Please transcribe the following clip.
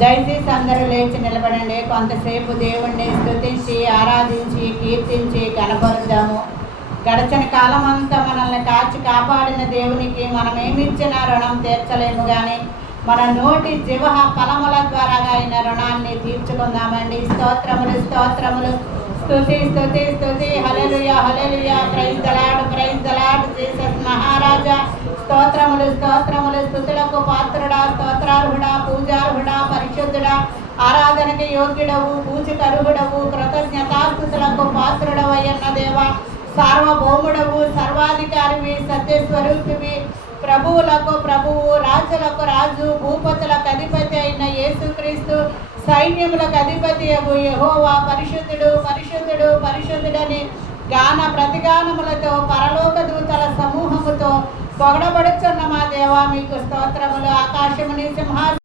దయచేసి అందరూ లేచి నిలబడండి. కొంతసేపు దేవుణ్ణి స్తుతించి ఆరాధించి కీర్తించి కనపరుద్దాము. గడచిన కాలం అంతా మనల్ని కాచి కాపాడిన దేవునికి మనం ఏమిచ్చినా రుణం తీర్చలేము, కానీ మన నోటి జీవ ఫలముల ద్వారా అయిన రుణాన్ని తీర్చుకుందామండి. స్తోత్రములు స్తోత్రములు, స్తుతి స్తుతి స్తుతి, హల్లెలూయా హల్లెలూయా, ప్రైజ్ ద లార్డ్ జీసస్ మహారాజా. స్తోత్రములు స్తోత్రములు, స్తుతులకు పాత్రుడా, స్తోత్రార్హుడా, పూజార్హుడా, పరిశుద్ధుడా, ఆరాధనకి యోగ్యుడవు, పూజకరుహుడవు, కృతజ్ఞతాస్తుతులకు పాత్రుడవయ్యన్న దేవా, సార్వభౌముడవు, సర్వాధికారివి, సత్యస్వరూపివి, ప్రభువులకు ప్రభువు, రాజులకు రాజు, భూపతులకు అధిపతి అయిన యేసుక్రీస్తు, సైన్యములకు అధిపతి అగు యెహోవా, పరిశుద్ధుడు పరిశుద్ధుడు పరిశుద్ధుడని గాన ప్రతిగానములతో పరలోక దూతల సమూహముతో పొగడబడుచున్న మా దేవా, మీకు స్తోత్రములు. ఆకాశముని సింహాసనం